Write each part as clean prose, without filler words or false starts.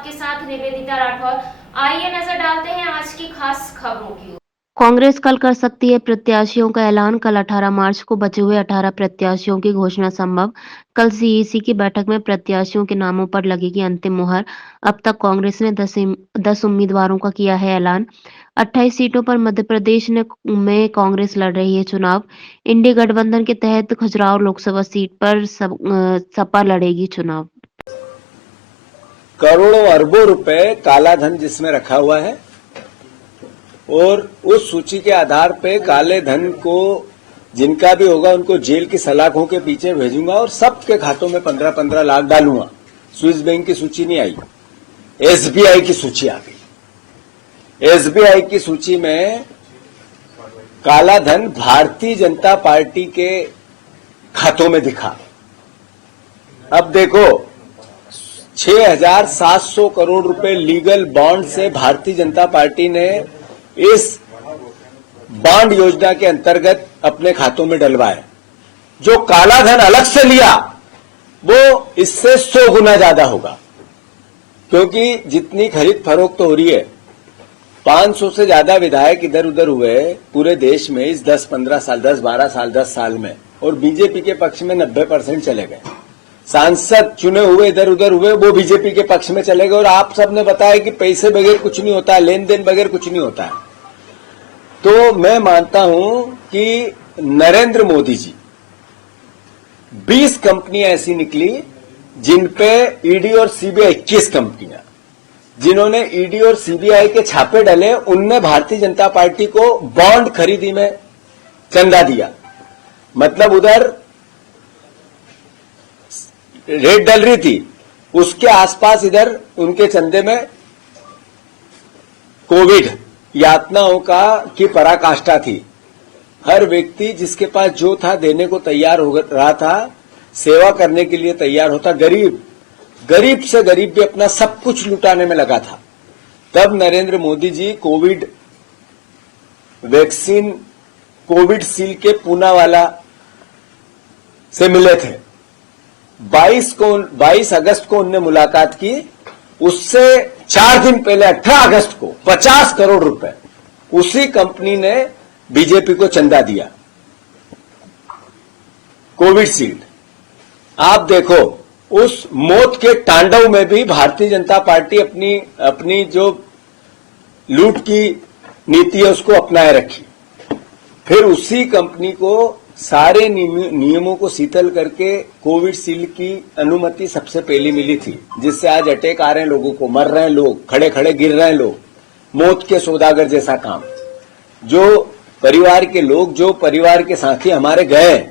आपके साथ निवेदिता राठौर। आइए नजर डालते हैं आज की खास खबरों की ओर। कांग्रेस कल कर सकती है प्रत्याशियों का ऐलान। कल 18 मार्च को बचे हुए 18 प्रत्याशियों की घोषणा संभव। कल सीईसी की बैठक में प्रत्याशियों के नामों पर लगेगी अंतिम मुहर। अब तक कांग्रेस ने 10 उम्मीदवारों का किया है ऐलान। 28 सीटों पर मध्य प्रदेश में कांग्रेस लड़ रही है चुनाव। इंडी गठबंधन के तहत खजुराहो लोकसभा सीट पर सपा लड़ेगी चुनाव। करोड़ों अरबों रुपए काला धन जिसमें रखा हुआ है और उस सूची के आधार पे काले धन को जिनका भी होगा उनको जेल की सलाखों के पीछे भेजूंगा और सबके खातों में 15-15 लाख डालूंगा। स्विस बैंक की सूची नहीं आई, एसबीआई की सूची आ गई। एसबीआई की सूची में काला धन भारतीय जनता पार्टी के खातों में दिखा। अब देखो 6,700 करोड़ रुपए लीगल बॉन्ड से भारतीय जनता पार्टी ने इस बॉन्ड योजना के अंतर्गत अपने खातों में डलवाए। जो काला धन अलग से लिया वो इससे 100 गुना ज्यादा होगा, क्योंकि जितनी खरीद फरोख्त हो रही है, 500 से ज्यादा विधायक इधर उधर हुए पूरे देश में इस 10-15 साल, 10-12 साल, 10 साल में, और बीजेपी के पक्ष में 90% चले गए। सांसद चुने हुए इधर उधर हुए वो बीजेपी के पक्ष में चले गए। और आप सबने बताया कि पैसे बगैर कुछ नहीं होता है, लेन देन बगैर कुछ नहीं होता है। तो मैं मानता हूं कि नरेंद्र मोदी जी, 20 कंपनियां ऐसी निकली जिन पे ईडी और सीबीआई, 21 कंपनियां जिन्होंने ईडी और सीबीआई के छापे डले, उनने भारतीय जनता पार्टी को बॉन्ड खरीदी में चंदा दिया। मतलब उधर रेट डल रही थी, उसके आसपास इधर उनके चंदे में कोविड यातनाओं की पराकाष्ठा थी। हर व्यक्ति जिसके पास जो था देने को तैयार हो रहा था, सेवा करने के लिए तैयार होता। गरीब से गरीब भी अपना सब कुछ लुटाने में लगा था। तब Narendra Modi ji Covid vaccine, Covid seal के पूनावाला से मिले थे। 22 अगस्त को उनने मुलाकात की। उससे 4 दिन पहले 18 अगस्त को 50 करोड़ रुपए उसी कंपनी ने बीजेपी को चंदा दिया, कोविशील्ड। आप देखो उस मौत के तांडव में भी भारतीय जनता पार्टी अपनी जो लूट की नीति है उसको अपनाए रखी। फिर उसी कंपनी को सारे नियमों को शिथिल करके कोविशील्ड की अनुमति सबसे पहले मिली थी, जिससे आज अटैक आ रहे हैं लोगों को, मर रहे हैं लोग, खड़े खड़े गिर रहे हैं लोग, मौत के सौदागर जैसा काम। जो परिवार के लोग, जो परिवार के साथी हमारे गए,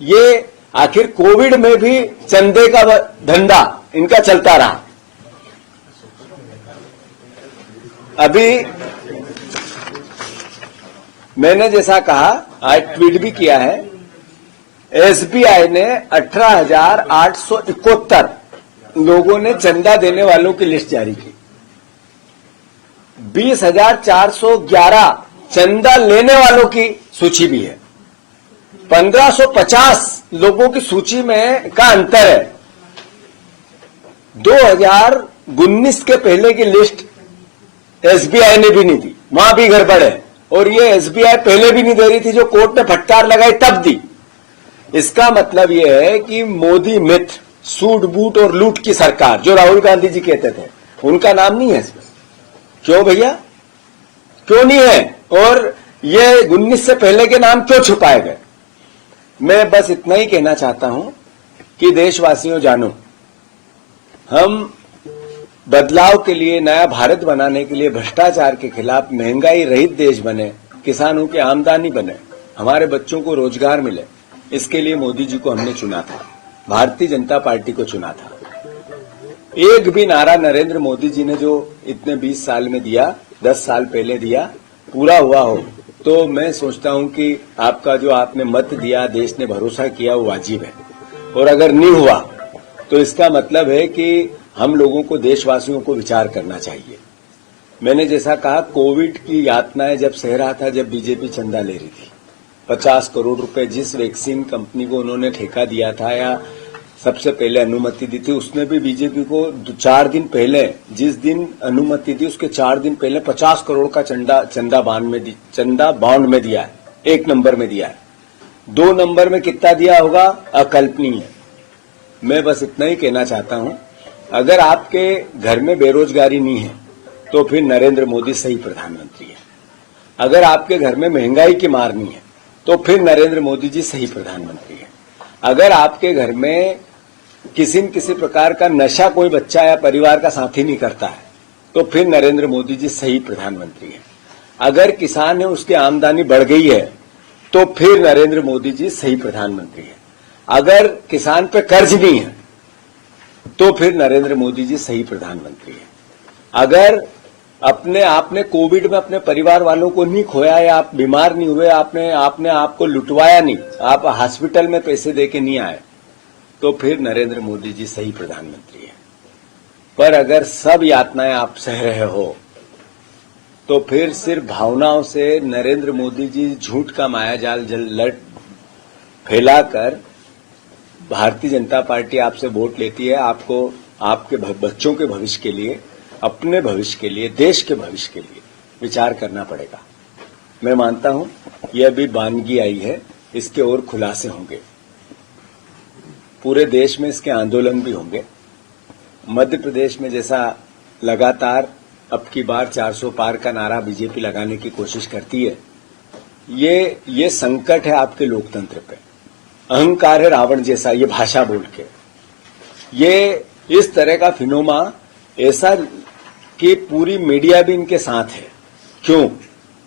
ये आखिर कोविड में भी चंदे का धंधा इनका चलता रहा। अभी मैंने जैसा कहा, आज ट्वीट भी किया है, एसबीआई ने 18,871 लोगों ने चंदा देने वालों की लिस्ट जारी की। 20,411 चंदा लेने वालों की सूची भी है। 1,550 लोगों की सूची में का अंतर है। 2019 के पहले की लिस्ट एसबीआई ने भी नहीं दी, वहां भी गड़बड़ है। और ये एसबीआई पहले भी नहीं दे रही थी, जो कोर्ट ने फटकार लगाई तब दी। इसका मतलब यह है कि मोदी मिथ, सूट बूट और लूट की सरकार, जो राहुल गांधी जी कहते थे, उनका नाम नहीं है इसमें। क्यों भैया, क्यों नहीं है? और ये 19 से पहले के नाम क्यों छुपाए गए? मैं बस इतना ही कहना चाहता हूं कि देशवासियों जानो, हम बदलाव के लिए, नया भारत बनाने के लिए, भ्रष्टाचार के खिलाफ महंगाई रहित देश बने, किसानों की आमदनी बने, हमारे बच्चों को रोजगार मिले, इसके लिए मोदी जी को हमने चुना था, भारतीय जनता पार्टी को चुना था। एक भी नारा नरेंद्र मोदी जी ने जो इतने 20 साल में दिया, 10 साल पहले दिया, पूरा हुआ हो तो मैं सोचता हूं कि आपका जो आपने मत दिया, देश ने भरोसा किया, वो वाजिब है। और अगर नहीं हुआ तो इसका मतलब है कि हम लोगों को, देशवासियों को विचार करना चाहिए। मैंने जैसा कहा, कोविड की यातनाएं जब सह रहा था, जब बीजेपी चंदा ले रही थी, 50 करोड़ रुपए जिस वैक्सीन कंपनी को उन्होंने ठेका दिया था या सबसे पहले अनुमति दी थी, उसने भी बीजेपी को 4 दिन पहले, जिस दिन अनुमति दी उसके 4 दिन पहले 50 करोड़ का चंदा बॉन्ड में दिया है। 1 नंबर में दिया है। 2 नंबर में कितना दिया होगा अकल्पनीय। मैं बस इतना ही कहना चाहता हूं, अगर आपके घर में बेरोजगारी नहीं है तो फिर नरेंद्र मोदी सही प्रधानमंत्री है। अगर आपके घर में महंगाई की मार नहीं है तो फिर नरेंद्र मोदी जी सही प्रधानमंत्री है। अगर आपके घर में किसी न किसी प्रकार का नशा कोई बच्चा या परिवार का साथी नहीं करता है तो फिर नरेंद्र मोदी जी सही प्रधानमंत्री है। अगर किसान है उसकी आमदनी बढ़ गई है तो फिर नरेंद्र मोदी जी सही प्रधानमंत्री है। अगर किसान पे कर्ज नहीं है तो फिर नरेंद्र मोदी जी सही प्रधानमंत्री है। अगर आपने कोविड में अपने परिवार वालों को नहीं खोया या आप बीमार नहीं हुए, आपने आपको लुटवाया नहीं, आप हॉस्पिटल में पैसे देके नहीं आए तो फिर नरेंद्र मोदी जी सही प्रधानमंत्री है। पर अगर सब यातनाएं आप सह रहे हो तो फिर सिर्फ भावनाओं से नरेंद्र मोदी जी झूठ का मायाजाल फैलाकर भारतीय जनता पार्टी आपसे वोट लेती है। आपको आपके बच्चों के भविष्य के लिए, अपने भविष्य के लिए, देश के भविष्य के लिए विचार करना पड़ेगा। मैं मानता हूं यह अभी वानगी आई है, इसके और खुलासे होंगे, पूरे देश में इसके आंदोलन भी होंगे। मध्य प्रदेश में जैसा लगातार अब की बार 400 पार का नारा बीजेपी लगाने की कोशिश करती है, ये संकट है आपके लोकतंत्र पे। अहंकार है रावण जैसा, ये भाषा बोल के, ये इस तरह का फिनोमा ऐसा कि पूरी मीडिया भी इनके साथ है। क्यों?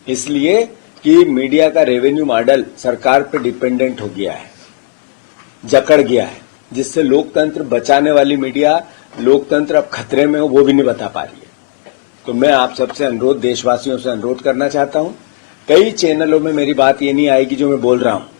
इसलिए कि मीडिया का रेवेन्यू मॉडल सरकार पे डिपेंडेंट हो गया है, जकड़ गया है, जिससे लोकतंत्र बचाने वाली मीडिया लोकतंत्र अब खतरे में हो वो भी नहीं बता पा रही है। तो मैं आप सबसे अनुरोध, देशवासियों से अनुरोध करना चाहता हूं, कई चैनलों में मेरी बात ये नहीं आएगी जो मैं बोल रहा हूं,